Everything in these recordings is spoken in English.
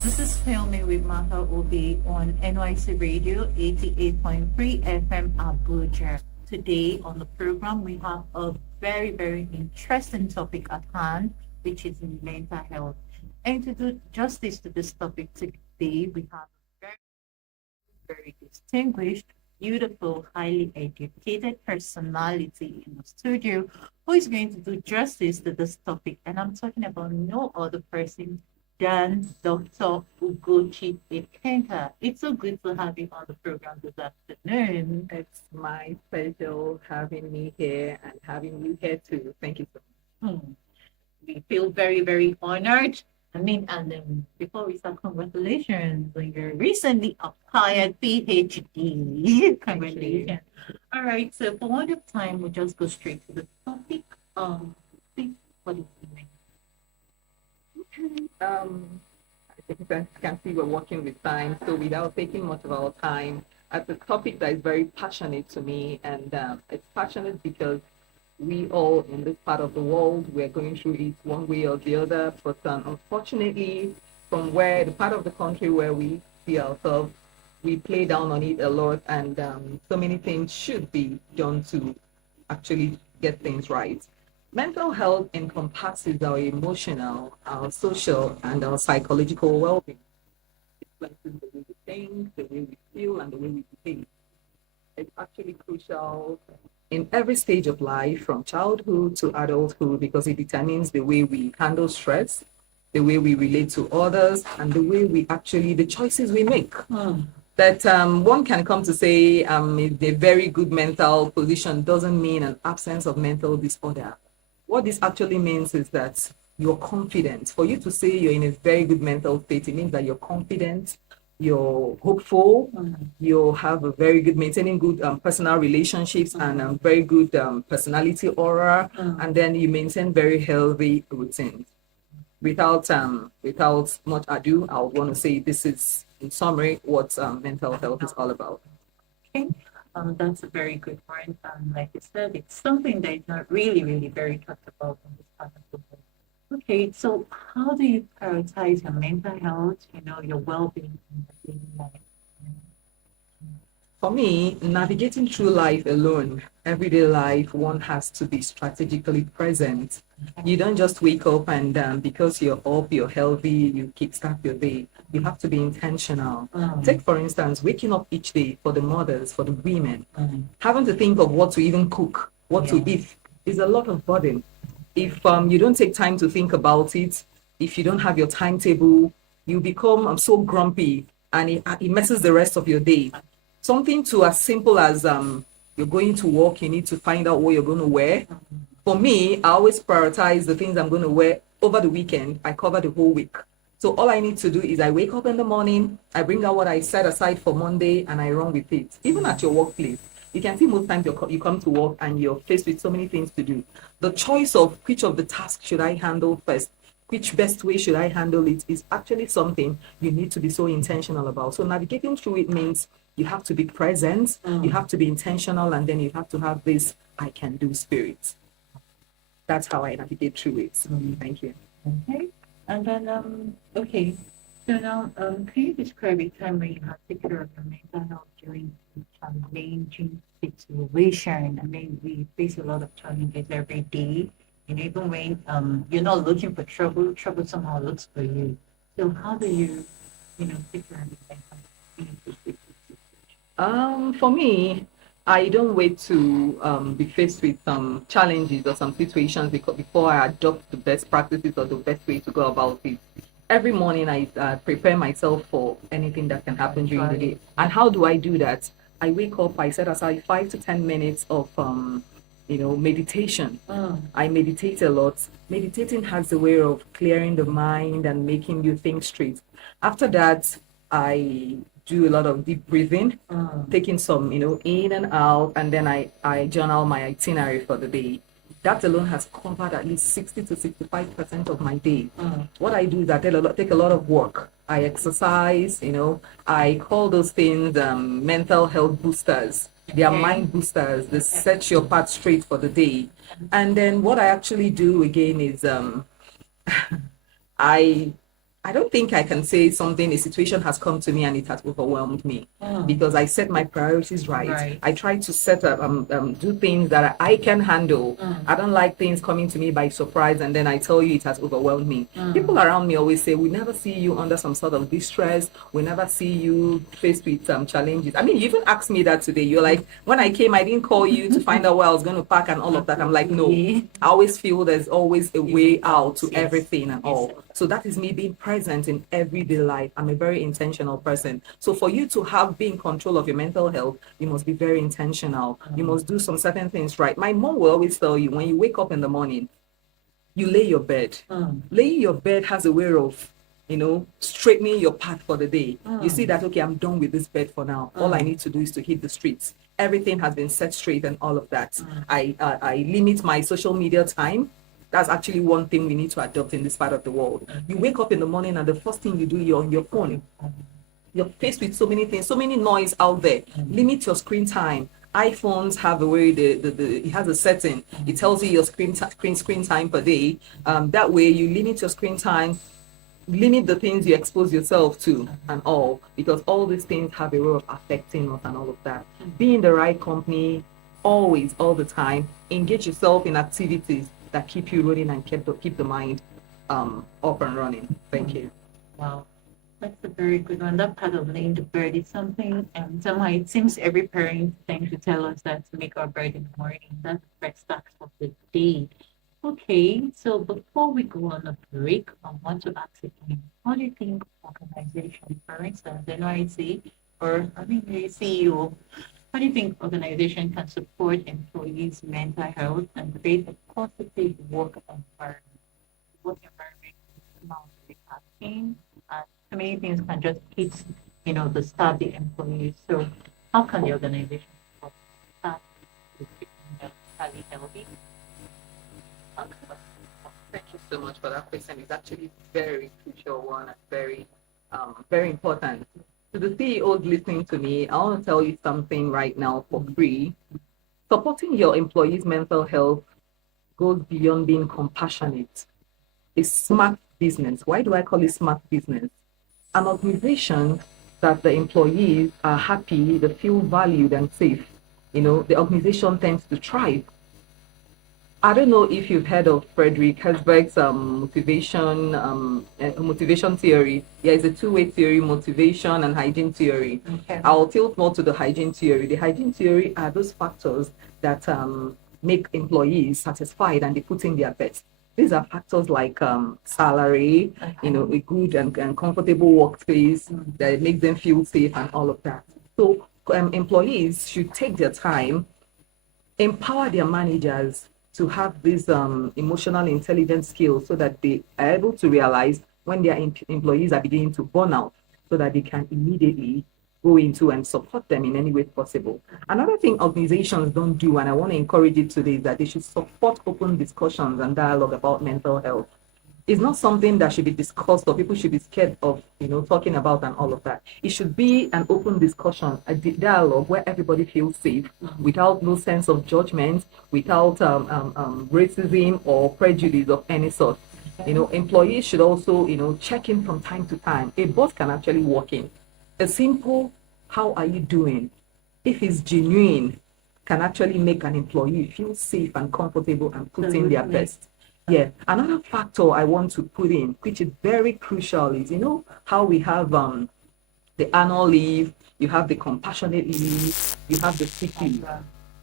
This is Filming with Martha Obi on NYC Radio 88.3 FM Abuja. Today on the program, we have a very, very interesting topic at hand, which is mental health. And to do justice to this topic today, we have a very, very distinguished, beautiful, highly educated personality in the studio who is going to do justice to this topic. And I'm talking about no other person than Dr. Ugochi Ikenga. It's so good to have you on the program this afternoon. It's my pleasure having me here and having you here too. Thank you so much. We feel very, very honored. I mean, and then before we start, congratulations on your recently acquired PhD. Congratulations. All right, so for one of time, we'll just go straight to the topic. Please, what is the name? I think you can see we're working with time, so without taking much of our time, it's a topic that is very passionate to me, and it's passionate because we all in this part of the world, we're going through it one way or the other, but unfortunately, from where the part of the country where we see ourselves, we play down on it a lot, and so many things should be done to actually get things right. Mental health encompasses our emotional, our social, and our psychological well-being. It influences the way we think, the way we feel, and the way we behave. It's actually crucial in every stage of life, from childhood to adulthood, because it determines the way we handle stress, the way we relate to others, and the way we actually, the choices we make. That one can come to say in a very good mental position doesn't mean an absence of mental disorder. What this actually means is that you're confident. For you to say you're in a very good mental state, it means that you're confident, you're hopeful, you have a very good, maintaining good personal relationships and very good personality aura, and then you maintain very healthy routines. Without much ado, I would want to say this is, in summary, what mental health is all about. Okay. That's a very good point. Like you said, it's something that is not really, really very talked about in this part of the world. Okay, so how do you prioritize your mental health, your well-being in the daily life? For me, navigating through life alone, everyday life, one has to be strategically present. You don't just wake up and because you're up, you're healthy, you kickstart your day. You have to be intentional. Take, for instance, waking up each day for the mothers, for the women, having to think of what to even cook, what to eat is a lot of burden. If you don't take time to think about it, if you don't have your timetable, you become so grumpy and it messes the rest of your day. Something to as simple as you're going to work, you need to find out what you're going to wear. For me, I always prioritize the things I'm going to wear over the weekend. I cover the whole week. So all I need to do is I wake up in the morning, I bring out what I set aside for Monday, and I run with it. Even at your workplace, you can see most times you come to work and you're faced with so many things to do. The choice of which of the tasks should I handle first, which best way should I handle it, is actually something you need to be so intentional about. So navigating through it means you have to be present, you have to be intentional, and then you have to have this I can do spirit. That's how I navigate through it. Thank you. Okay. And then, okay. So now, can you describe a time when you have to take care of your mental health during a challenging situation? I mean, we face a lot of challenges every day. And even when you're not looking for trouble, trouble somehow looks for you. So how do you, take care of your mental health? For me, I don't wait to be faced with some challenges or some situations before I adopt the best practices or the best way to go about it. Every morning, I prepare myself for anything that can happen during the day. And how do I do that? I wake up, I set aside 5 to 10 minutes of meditation. I meditate a lot. Meditating has the way of clearing the mind and making you think straight. After that, I do a lot of deep breathing, taking some, in and out, and then I journal my itinerary for the day. That alone has covered at least 60 to 65% of my day. What I do is I take a lot of work. I exercise, I call those things mental health boosters. They are mind boosters. They set your path straight for the day. And then what I actually do again is I I don't think I can say something, a situation has come to me and it has overwhelmed me because I set my priorities right. I try to set up, do things that I can handle. I don't like things coming to me by surprise and then I tell you it has overwhelmed me. People around me always say, we never see you under some sort of distress. We never see you faced with challenges. I mean, you even asked me that today. You're like, when I came, I didn't call you to find out where I was going to park and all of that. I'm like, no, I always feel there's always a way out to everything and all. So that is me being present in everyday life. I'm a very intentional person. So for you to have be in control of your mental health, you must be very intentional. You must do some certain things right. My mom will always tell you, when you wake up in the morning, you lay your bed. Laying your bed has a way of, straightening your path for the day. You see that, okay, I'm done with this bed for now. All I need to do is to hit the streets. Everything has been set straight and all of that. I limit my social media time. That's actually one thing we need to adopt in this part of the world. You wake up in the morning and the first thing you do, you're on your phone. You're faced with so many things, so many noise out there. Limit your screen time. iPhones have a way, it has a setting. It tells you your screen time per day. That way you limit your screen time, limit the things you expose yourself to and all, because all these things have a way of affecting us and all of that. Be in the right company, always, all the time. Engage yourself in activities that keep you running and keep the mind up and running. Thank you. Wow, that's a very good one. That part of laying the bed is something, and somehow it seems every parent tends to tell us that to make our bed in the morning. That's the first task of the day. Okay, so before we go on a break, I want to ask again, how do you think organizations, for instance, NYSC, or I mean the CEO, how do you think organization can support employees' mental health and create a positive work environment? Work environment is multitasking, and so many things can just hit, the staff, the employees. So how can the organization support staff to keep them mentally healthy? Thank you so much for that question. It's actually very crucial one and very important. To the CEOs listening to me, I want to tell you something right now for free. Supporting your employees' mental health goes beyond being compassionate. It's smart business. Why do I call it smart business? An organization that the employees are happy, they feel valued and safe, the organization tends to thrive. I don't know if you've heard of Frederick Herzberg's motivation theory. Yeah, it's a two-way theory, motivation and hygiene theory. Okay. I'll tilt more to the hygiene theory. The hygiene theory are those factors that make employees satisfied and they put in their best. These are factors like salary, a good and comfortable workspace that makes them feel safe and all of that. So employees should take their time, empower their managers to have these emotional intelligence skills so that they are able to realize when their employees are beginning to burn out so that they can immediately go into and support them in any way possible. Another thing organizations don't do, and I want to encourage it today, is that they should support open discussions and dialogue about mental health. It's not something that should be discussed or people should be scared of, talking about and all of that. It should be an open discussion, a dialogue where everybody feels safe, without no sense of judgment, without racism or prejudice of any sort. Employees should also, check in from time to time. A boss can actually walk in. A simple, how are you doing? If it's genuine, can actually make an employee feel safe and comfortable and put in their best. Yeah, another factor I want to put in, which is very crucial, is how we have the annual leave, you have the compassionate leave, you have the sick leave.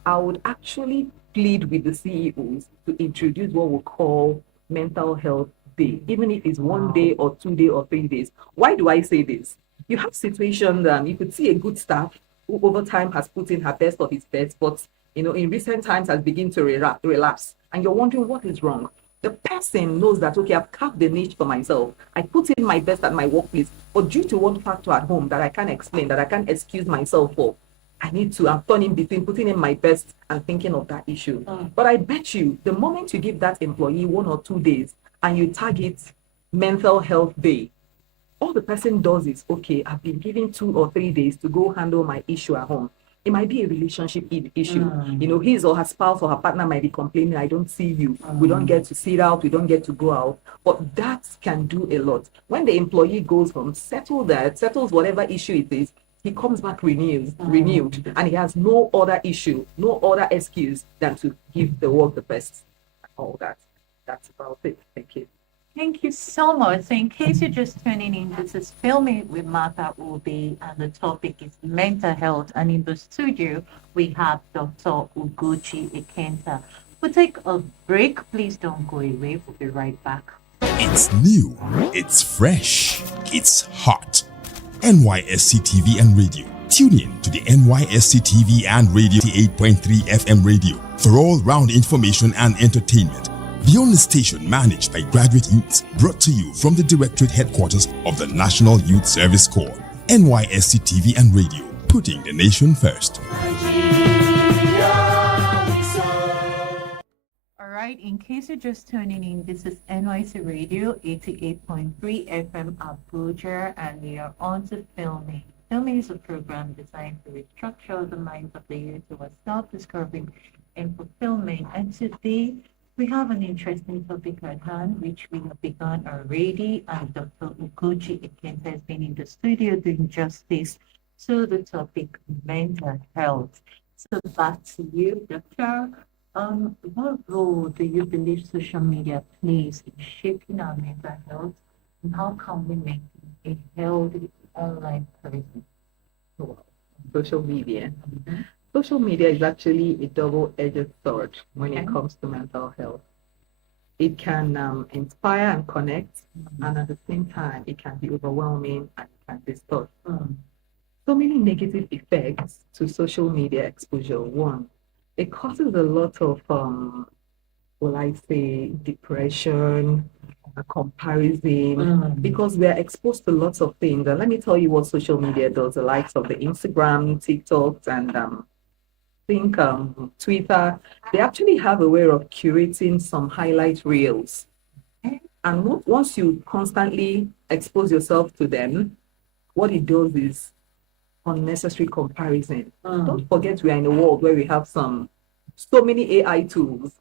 I would actually plead with the CEOs to introduce what we call mental health day, even if it's 1 day or 2 days or 3 days. Why do I say this? You have situations, you could see a good staff who over time has put in her best or his best, but in recent times has begun to relapse, and you're wondering what is wrong. The person knows that, okay, I've carved the niche for myself. I put in my best at my workplace, but due to one factor at home that I can't explain, that I can't excuse myself for, I'm turning between putting in my best and thinking of that issue. But I bet you the moment you give that employee 1 or 2 days and you target mental health day, all the person does is, okay, I've been given 2 or 3 days to go handle my issue at home. It might be a relationship issue. His or her spouse or her partner might be complaining, I don't see you. We don't get to sit out. We don't get to go out. But that can do a lot. When the employee goes home, settles whatever issue it is, he comes back renewed, and he has no other issue, no other excuse than to give the work the best. All that. That's about it. Thank you. Thank you so much. So in case you're just tuning in, this is Filming with Martha Obi, and the topic is mental health. And in the studio, we have Dr. Ugochi Ikenta. We'll take a break. Please don't go away. We'll be right back. It's new, it's fresh, it's hot. NYSC TV and radio. Tune in to the NYSC TV and radio 8.3 FM radio for all-round information and entertainment. The only station managed by graduate youths, brought to you from the Directorate Headquarters of the National Youth Service Corps. NYSC TV and radio, putting the nation first. All right, in case you're just tuning in, this is NYC Radio 88.3 FM Abuja, and we are on to Filming. Filming is a program designed to restructure the minds of the youth towards self-discovery and fulfillment. And today, we have an interesting topic at hand, which we have begun already, and Dr. Ugochi Ikenta has been in the studio doing justice to the topic mental health. So back to you, Doctor. What role do you believe social media plays in shaping our mental health, and how can we make a healthy online presence? Social media. Social media is actually a double-edged sword when it comes to mental health. It can inspire and connect, and at the same time, it can be overwhelming and it can distort. So many negative effects to social media exposure. One, it causes a lot of, depression, comparison, because we are exposed to lots of things. And let me tell you what social media does, the likes of the Instagram, TikToks, and Twitter, they actually have a way of curating some highlight reels. And once you constantly expose yourself to them, what it does is unnecessary comparison. Don't forget we are in a world where we have so many AI tools.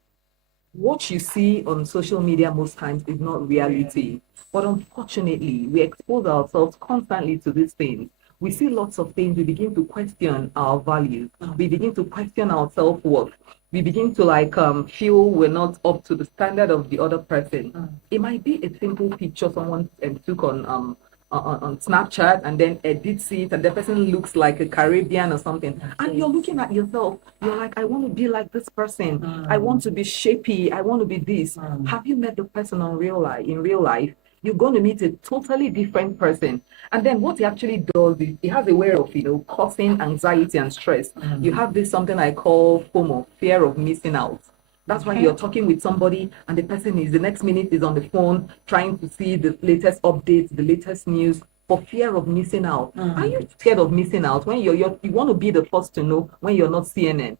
What you see on social media most times is not reality. But unfortunately, we expose ourselves constantly to these things. We see lots of things, we begin to question our values. We begin to question our self-worth. We begin to feel we're not up to the standard of the other person. It might be a simple picture someone took on Snapchat and then edits it, and the person looks like a Caribbean or something. And you're looking at yourself, you're like, I want to be like this person. I want to be shapy. I want to be this. Have you met the person in real life? You're going to meet a totally different person. And then what he actually does is he has a way of, causing anxiety and stress. You have this something I call FOMO, fear of missing out. That's when you're talking with somebody and the person is the next minute is on the phone trying to see the latest updates, the latest news, for fear of missing out. Are you scared of missing out when you want to be the first to know when you're not CNN?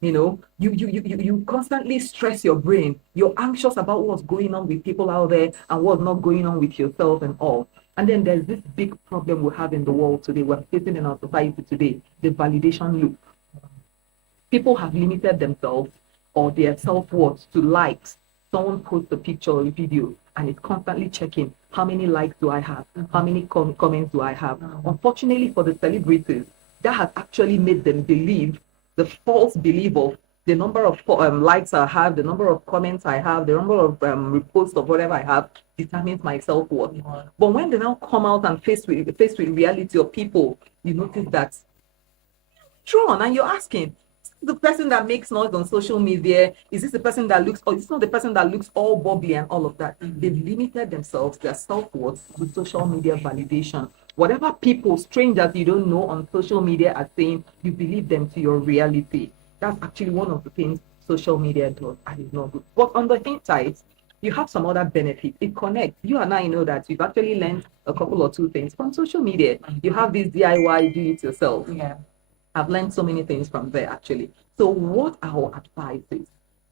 You constantly stress your brain. You're anxious about what's going on with people out there and what's not going on with yourself and all. And then there's this big problem we have in the world today, we're facing in our society today, the validation loop. People have limited themselves or their self-worth to likes. Someone posts a picture or a video and it's constantly checking, how many likes do I have? How many comments do I have? Unfortunately for the celebrities, that has actually made them believe the false belief of the number of likes I have, the number of comments I have, the number of reposts of whatever I have determines my self-worth. But when they now come out and face with reality of people, you notice that drawn and you're asking, the person that makes noise on social media, is this the person that looks, or is this not the person that looks all bubbly and all of that? They've limited themselves, their self-worth, to social media validation. Whatever people, strangers you don't know on social media are saying, you believe them to your reality. That's actually one of the things social media does, and it's not good. But on the hindsight, you have some other benefits. It connects. You and I know that you've actually learned a couple or two things from social media. You have this DIY, do it yourself. Yeah. I've learned so many things from there actually. So what our advice is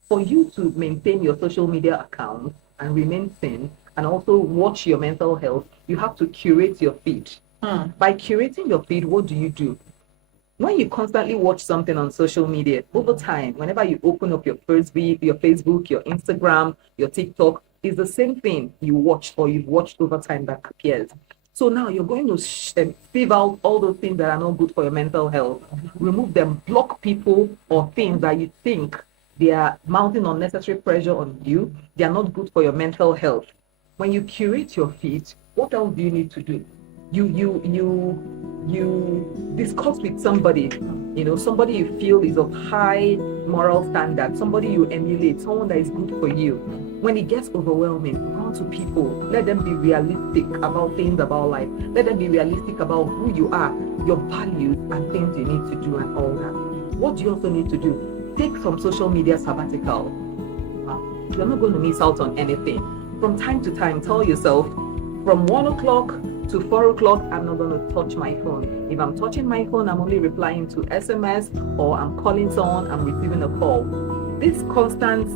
for you to maintain your social media account and remain sane and also watch your mental health, you have to curate your feed. By curating your feed, what do you do? When you constantly watch something on social media, over time, whenever you open up your Facebook, your Instagram, your TikTok, it's the same thing you watch or you've watched over time that appears. So now you're going to sieve out all those things that are not good for your mental health, remove them, block people or things that you think they are mounting unnecessary pressure on you. They are not good for your mental health. When you curate your feed, what else do you need to do? You discuss with somebody, somebody you feel is of high moral standard, somebody you emulate, someone that is good for you. When it gets overwhelming, run to people. Let them be realistic about things about life. Let them be realistic about who you are, your values, and things you need to do and all that. What do you also need to do? Take some social media sabbatical. You're not going to miss out on anything. From time to time, tell yourself, from 1 o'clock to 4 o'clock, I'm not going to touch my phone. If I'm touching my phone, I'm only replying to SMS or I'm calling someone, I'm receiving a call. This constant,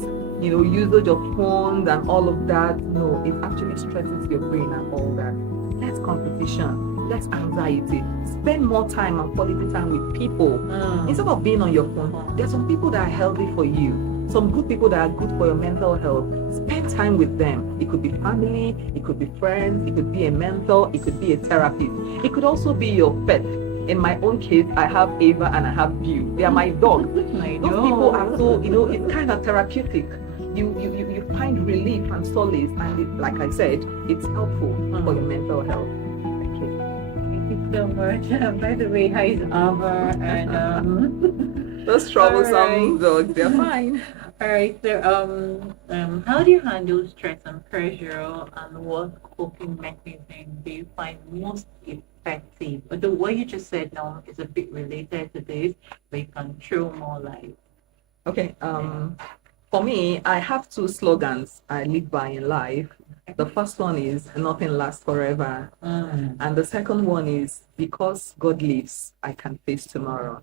usage of phones and all of that, it actually stresses your brain and all that. Less competition, less anxiety. Spend more time and quality time with people instead of being on your phone. There's some people that are healthy for you. Some good people that are good for your mental health. Spend time with them. It could be family, it could be friends, it could be a mentor, it could be a therapist. It could also be your pet. In my own case, I have Ava and I have View. They are my dogs. Those people are so, it's kind of therapeutic. You find relief and solace, and like I said, it's helpful for your mental health. Thank you so much. By the way, hi is Ava and those troublesome dogs, they're fine. all right. So how do you handle stress and pressure, and what coping mechanism do you find most effective? But what you just said now is a bit related to this, but you can throw more light. Okay. For me, I have two slogans I live by in life. The first one is nothing lasts forever. And the second one is because God lives, I can face tomorrow.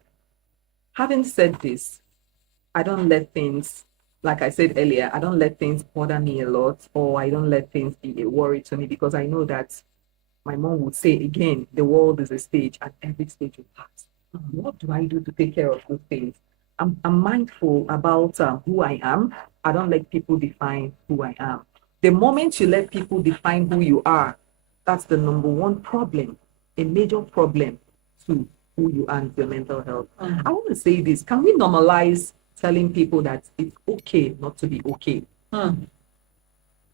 Having said this, I don't let things, like I said earlier, I don't let things bother me a lot, or I don't let things be a worry to me, because I know that my mom would say again, the world is a stage and every stage will pass. What do I do to take care of those things? I'm mindful about who I am. I don't let people define who I am. The moment you let people define who you are, that's the number one problem, a major problem to who you are and your mental health. I want to say this. Can we normalize telling people that it's okay not to be okay?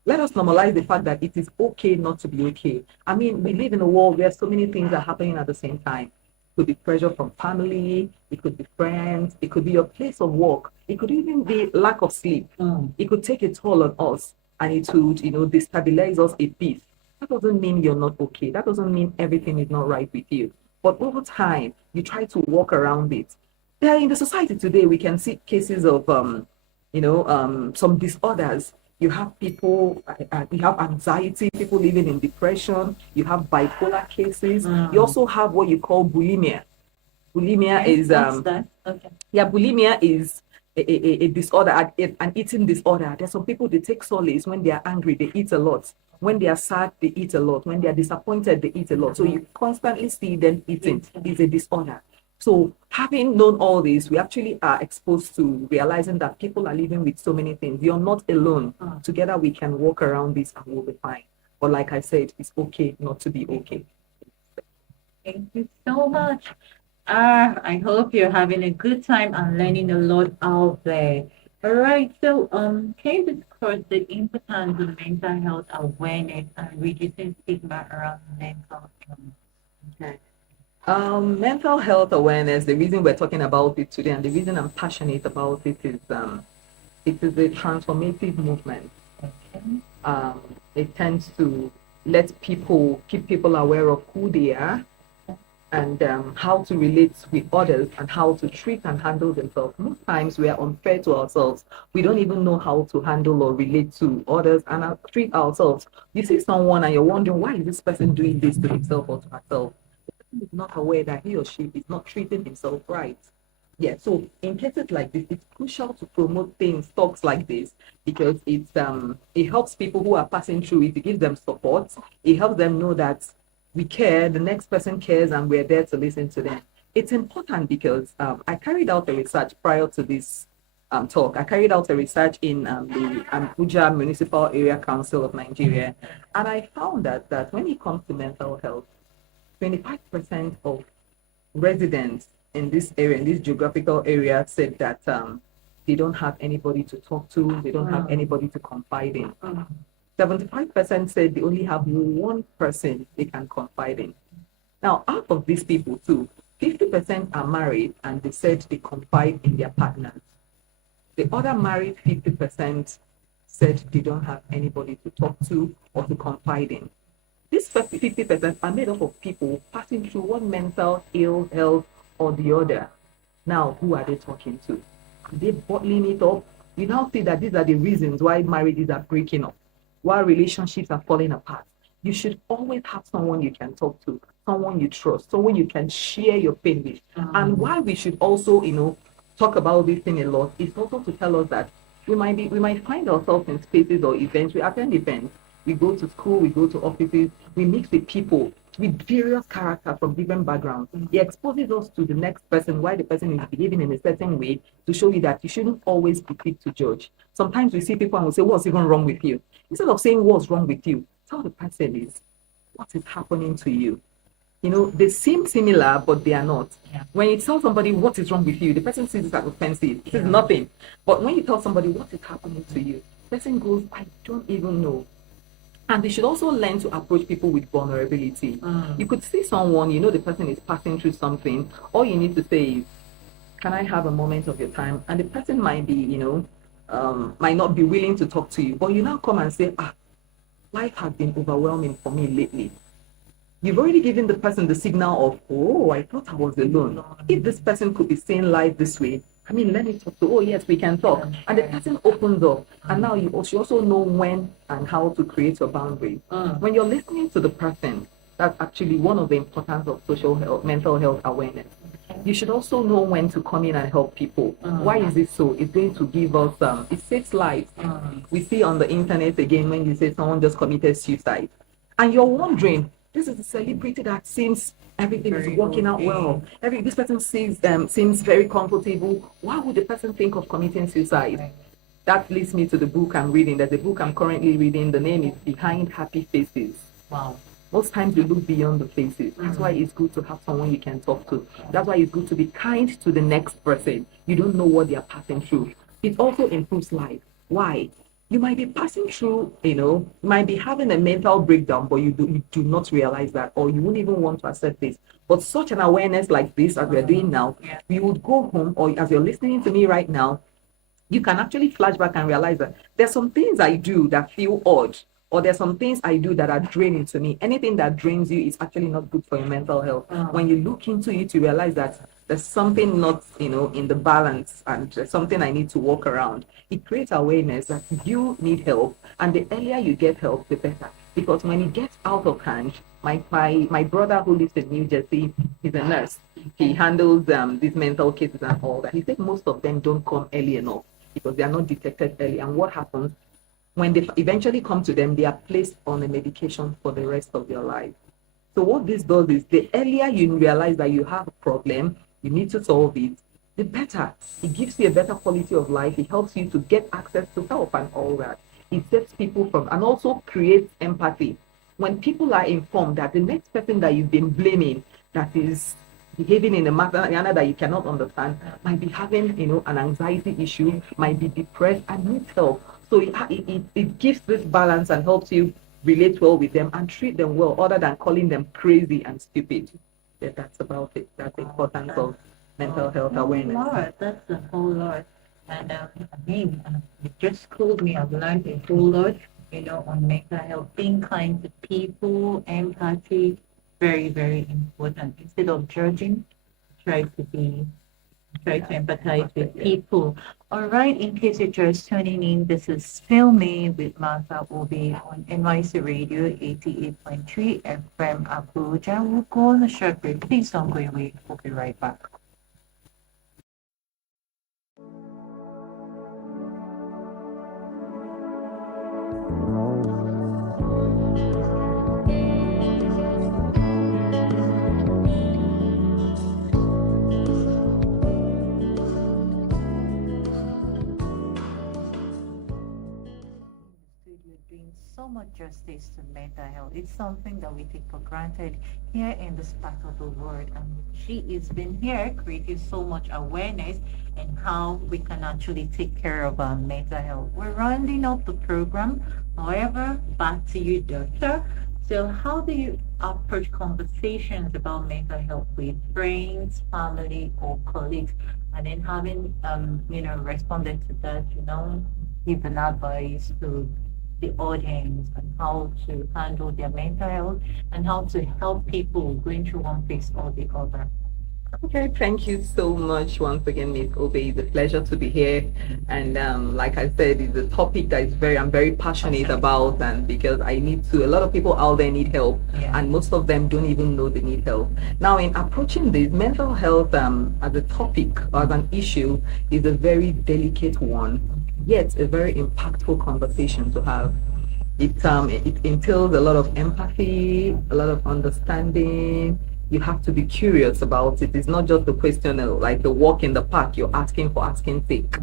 Let us normalize the fact that it is okay not to be okay. I mean, we live in a world where so many things are happening at the same time. It could be pressure from family, it could be friends, it could be your place of work, it could even be lack of sleep. It could take a toll on us, and it would, destabilize us a bit. That doesn't mean you're not okay. That doesn't mean everything is not right with you. But over time, you try to walk around it. There in the society today, we can see cases of, some disorders. You have people, you have anxiety, people living in depression. You have bipolar cases. You also have what you call bulimia. Bulimia is What's that? Okay. Yeah, bulimia is a disorder, an eating disorder. There's some people, they take solace when they are angry, they eat a lot. When they are sad, they eat a lot. When they are disappointed, they eat a lot. So you constantly see them eating. It's a disorder. So having known all this, we actually are exposed to realizing that people are living with so many things. You're not alone. Together we can walk around this and we'll be fine. But like I said, it's okay not to be okay. Thank you so much. I hope you're having a good time and learning a lot out there. All right, so can you discuss the importance of mental health awareness and reducing stigma around mental illness? Okay. Mental health awareness, the reason we're talking about it today and the reason I'm passionate about it is it is a transformative movement. It tends to keep people aware of who they are, and how to relate with others and how to treat and handle themselves. Most times we are unfair to ourselves. We don't even know how to handle or relate to others and treat ourselves. You see someone and you're wondering, why is this person doing this to himself or to herself? The person is not aware that he or she is not treating himself right. Yeah, so in cases like this, it's crucial to promote things, talks like this, because it helps people who are passing through it. It gives them support. It helps them know that we care, the next person cares, and we're there to listen to them. It's important because I carried out a research prior to this talk. I carried out a research in the Abuja Municipal Area Council of Nigeria, and I found that when it comes to mental health, 25% of residents in this area, in this geographical area, said that they don't have anybody to talk to, they don't have anybody to confide in. 75% said they only have one person they can confide in. Now, out of these people too, 50% are married and they said they confide in their partners. The other married 50% said they don't have anybody to talk to or to confide in. These 50% are made up of people passing through one mental ill health or the other. Now, who are they talking to? Are they bottling it up? You now see that these are the reasons why marriages are breaking up, why relationships are falling apart. You should always have someone you can talk to, someone you trust, someone you can share your pain with. And why we should also, talk about this thing a lot is also to tell us that we might find ourselves in spaces or events. We attend events, we go to school, we go to offices, we mix with people with various characters from different backgrounds. It exposes us to the next person, why the person is behaving in a certain way, to show you that you shouldn't always be quick to judge. Sometimes we see people and we say, what's even wrong with you? Instead of saying what's wrong with you, tell the person is, what is happening to you? They seem similar, but they are not. Yeah. When you tell somebody what is wrong with you, the person sees it as offensive. It is nothing. But when you tell somebody what is happening to you, the person goes, I don't even know. And they should also learn to approach people with vulnerability. You could see someone, the person is passing through something. All you need to say is, can I have a moment of your time? And the person might be, might not be willing to talk to you. But you now come and say, life has been overwhelming for me lately. You've already given the person the signal of, oh, I thought I was alone. If this person could be seeing life this way, let me talk to, oh, yes, we can talk. And the person opens up. And now you also know when and how to create your boundaries. When you're listening to the person, that's actually one of the importance of social health, mental health awareness. You should also know when to come in and help people. Why is it so? It's going to give us, it saves lives. We see on the internet again when you say someone just committed suicide. And you're wondering, this is a celebrity that seems everything is working out well. This person seems very comfortable. Why would the person think of committing suicide? That leads me to the book I'm reading. There's a book I'm currently reading. The name is Behind Happy Faces. Wow. Most times we look beyond the faces. That's why it's good to have someone you can talk to. That's why it's good to be kind to the next person. You don't know what they are passing through. It also improves life. Why? You might be passing through, you might be having a mental breakdown, but you do not realize that, or you wouldn't even want to accept this. But such an awareness like this, as we're doing now, you would go home, or as you're listening to me right now, you can actually flash back and realize that there's some things I do that feel odd, or there's some things I do that are draining to me. Anything that drains you is actually not good for your mental health. When you look into it, you realize that there's something not, in the balance, and there's something I need to work around. It creates awareness that you need help, and the earlier you get help, the better. Because when it gets out of hand, my brother who lives in New Jersey, he's a nurse. He handles these mental cases and all that. He said most of them don't come early enough because they are not detected early. And what happens when they eventually come to them, they are placed on a medication for the rest of their life. So what this does is, the earlier you realize that you have a problem, you need to solve it, the better. It gives you a better quality of life. It helps you to get access to help and all that. It saves people from, and also creates empathy. When people are informed that the next person that you've been blaming, that is behaving in a manner that you cannot understand, might be having, an anxiety issue, might be depressed and needs help. So it gives this balance and helps you relate well with them and treat them well, other than calling them crazy and stupid. Yeah, that's about it. That's the importance of mental health awareness. Lord, that's a whole lot. And it just schooled me. I've learned a whole lot, on mental health, being kind to people, empathy, very, very important. Instead of judging, try to be try to empathize with people. All right, in case you're just tuning in, this is Filmy with Martha Obi on NYC Radio 88.3 FM Abuja. We'll go on a short break. Please don't go away. We'll be right back. Studio doing so much justice to mental health. It's something that we take for granted here in this part of the world. And she has been here creating so much awareness and how we can actually take care of our mental health. We're rounding up the program. However, back to you, Doctor. So how do you approach conversations about mental health with friends, family, or colleagues? And then having, responded to that, give an advice to the audience and how to handle their mental health and how to help people going through one phase or the other. Okay, thank you so much once again, Miss Obe. It's a pleasure to be here. And like I said, it's a topic that I'm very passionate about, and because I need to, a lot of people out there need help, Yeah. and most of them don't even know they need help. Now, in approaching this, mental health as a topic or as an issue is a very delicate one, yet a very impactful conversation to have. It entails a lot of empathy, a lot of understanding. You have to be curious about it. It's not just a question of like the walk in the park you're asking for asking sake.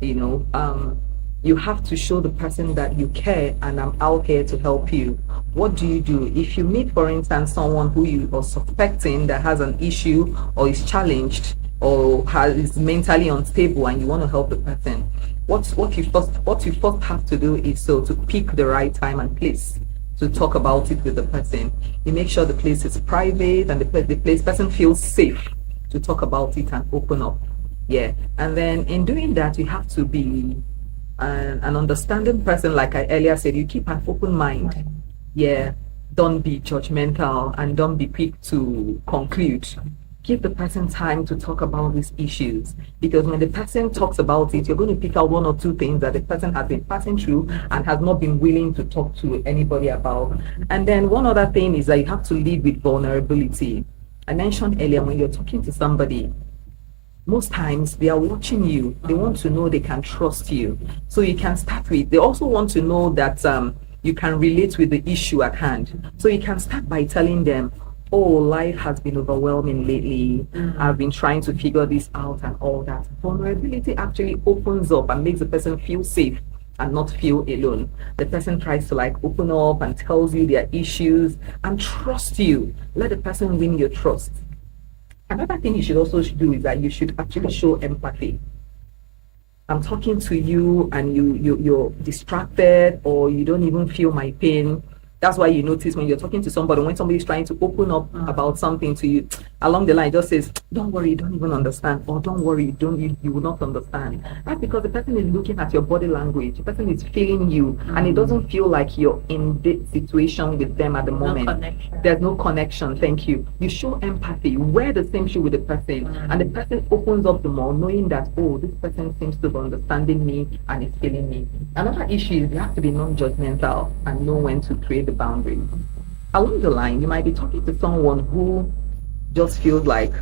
You have to show the person that you care and I'm out here to help you. What do you do? If you meet, for instance, someone who you are suspecting that has an issue or is challenged or is mentally unstable and you want to help the person, what you first have to do is to pick the right time and place to talk about it with the person. You make sure the place is private and the person feels safe to talk about it and open up. Yeah. And then in doing that, you have to be an understanding person. Like I earlier said, you keep an open mind. Yeah. Don't be judgmental and don't be quick to conclude. Give the person time to talk about these issues, because when the person talks about it, you're going to pick out one or two things that the person has been passing through and has not been willing to talk to anybody about. And then one other thing is that you have to lead with vulnerability. I mentioned earlier, when you're talking to somebody, most times they are watching you. They want to know they can trust you. So you can start with, they also want to know that you can relate with the issue at hand. So you can start by telling them, oh, life has been overwhelming lately. I've been trying to figure this out and all that. Vulnerability actually opens up and makes the person feel safe and not feel alone. The person tries to open up and tells you their issues and trust you. Let the person win your trust. Another thing you should also do is that you should actually show empathy. I'm talking to you and you're distracted or you don't even feel my pain. That's why you notice when you're talking to somebody, when somebody's trying to open up about something to you, along the line just says, don't worry, you don't even understand, or don't worry, you will not understand. That's because the person is looking at your body language, the person is feeling you, and it doesn't feel like you're in this situation with them at the moment. Connection. There's no connection, thank you. You show empathy, wear the same shoe with the person, and the person opens up the more, knowing that, oh, this person seems to be understanding me and is feeling me. Another issue is you have to be non-judgmental and know when to create the boundaries. Along the line, you might be talking to someone who just feels like,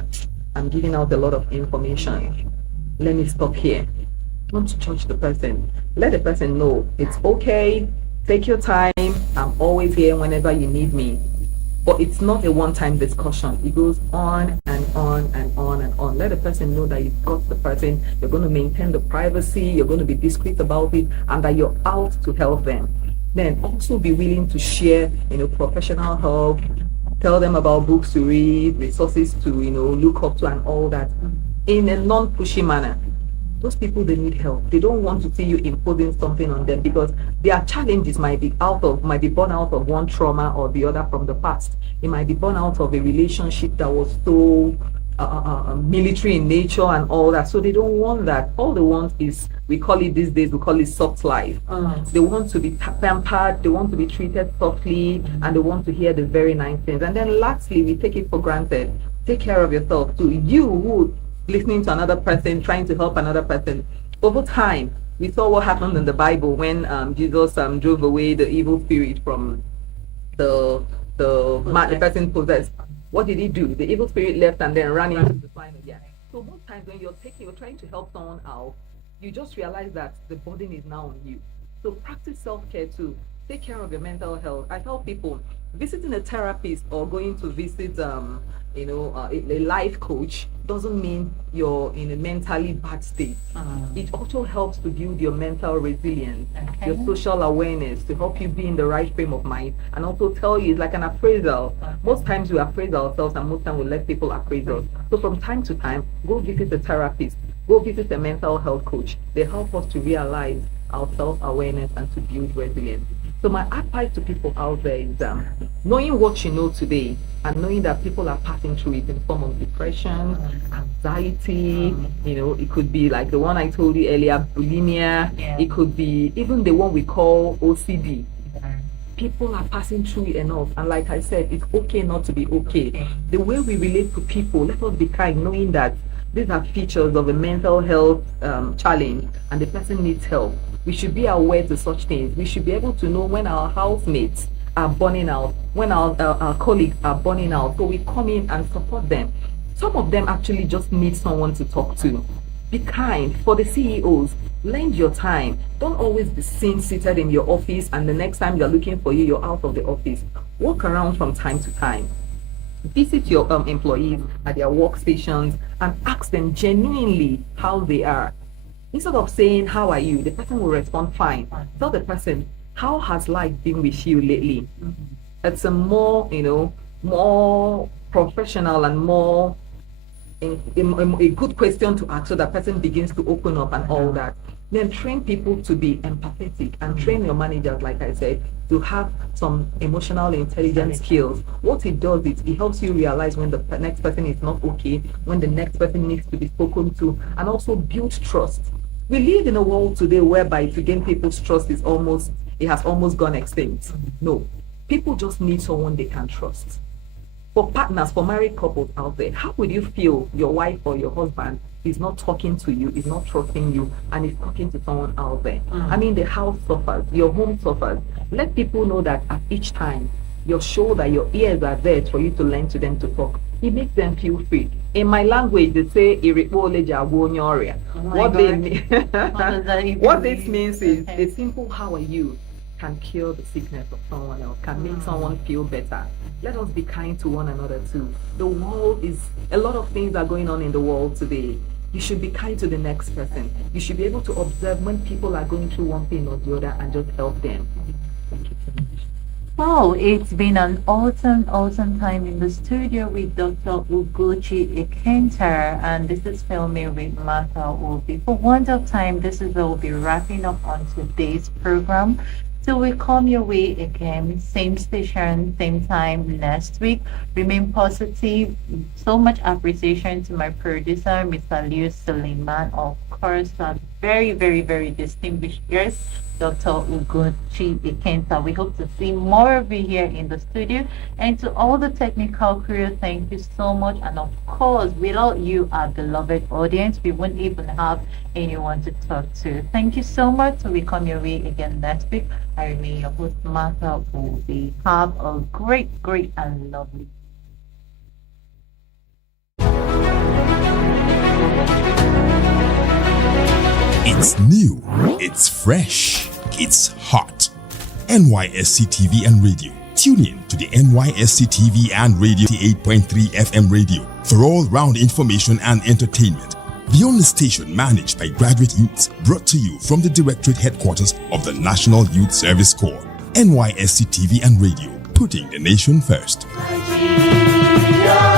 I'm giving out a lot of information. Let me stop here. Don't judge the person. Let the person know it's okay. Take your time. I'm always here whenever you need me. But it's not a one-time discussion. It goes on and on and on and on. Let the person know that you've got the person. You're going to maintain the privacy. You're going to be discreet about it, and that you're out to help them. Then also be willing to share, professional help. Tell them about books to read, resources to, look up to and all that in a non-pushy manner. Those people, they need help. They don't want to see you imposing something on them because their challenges might be born out of one trauma or the other from the past. It might be born out of a relationship that was so military in nature and all that. So they don't want that. All they want is We call it these days, we call it soft life. They want to be pampered, they want to be treated softly, and they want to hear the very nice things. And then lastly, we take it for granted. Take care of yourself too. You who listening to another person, trying to help another person. Over time, we saw what happened in the Bible when Jesus drove away the evil spirit from the person possessed. What did he do? The evil spirit left and then ran into the swine again. So most times when you're trying to help someone out, you just realize that the burden is now on you. So practice self-care too. Take care of your mental health. I tell people, visiting a therapist or going to visit a life coach doesn't mean you're in a mentally bad state. It also helps to build your mental resilience, your social awareness, to help you be in the right frame of mind, and also tell you it's like an appraisal. Most times we appraise ourselves, and most times we let people appraise us. So from time to time, go visit a therapist, go visit a mental health coach. They help us to realize our self-awareness and to build resilience. So my advice to people out there is knowing what you know today and knowing that people are passing through it in form of depression, anxiety, it could be like the one I told you earlier, bulimia, it could be even the one we call OCD. People are passing through it enough, and like I said, it's okay not to be okay. The way we relate to people, let us be kind, knowing that these are features of a mental health challenge and the person needs help. We should be aware to such things. We should be able to know when our housemates are burning out, when our colleagues are burning out, so we come in and support them. Some of them actually just need someone to talk to. Be kind. For the CEOs, lend your time. Don't always be seen seated in your office and the next time they're looking for you, you're out of the office. Walk around from time to time. Visit your employees at their workstations and ask them genuinely how they are. Instead of saying, how are you? The person will respond, fine. Tell the person, how has life been with you lately? It's a more professional and more a good question to ask, so that person begins to open up and all that. Then train people to be empathetic and train your managers, like I said, to have some emotional intelligence skills. What it does is it helps you realize when the next person is not okay, when the next person needs to be spoken to, and also build trust. We live in a world today whereby to gain people's trust has almost gone extinct. No, people just need someone they can trust. For partners, for married couples out there, how would you feel your wife or your husband is not talking to you, is not trusting you, and is talking to someone out there? I mean, the house suffers, your home suffers. Let people know that at each time, your shoulder, your ears are there for you to lend to them to talk. It makes them feel free. In my language, they say, what this means is the simple how are you can cure the sickness of someone else, can make someone feel better. Let us be kind to one another too. The world is, a lot of things are going on in the world today. You should be kind to the next person. You should be able to observe when people are going through one thing or the other and just help them. Thank you so much. Wow, it's been an awesome time in the studio with Dr. Ugochi Ikenta, and this is filming with Martha Obi. For want of time, this is where we'll be wrapping up on today's program. So we come your way again, same station, same time next week. Remain positive. So much appreciation to my producer, Mr. Liu Suleiman, of course, a very distinguished guest, Dr. Ugochi Ikenta. We hope to see more of you here in the studio. And to all the technical crew, thank you so much. And of course, without you, our beloved audience, we wouldn't even have anyone to talk to. Thank you so much. So we come your way again next week. I remain your host, Martha Obi. Have a great and lovely. It's new, it's fresh, it's hot. NYSC TV and radio. Tune in to the NYSC TV and radio 8.3 FM radio for all-round information and entertainment. The only station managed by graduate youths, brought to you from the Directorate Headquarters of the National Youth Service Corps. NYSC TV and radio, putting the nation first. Nigeria.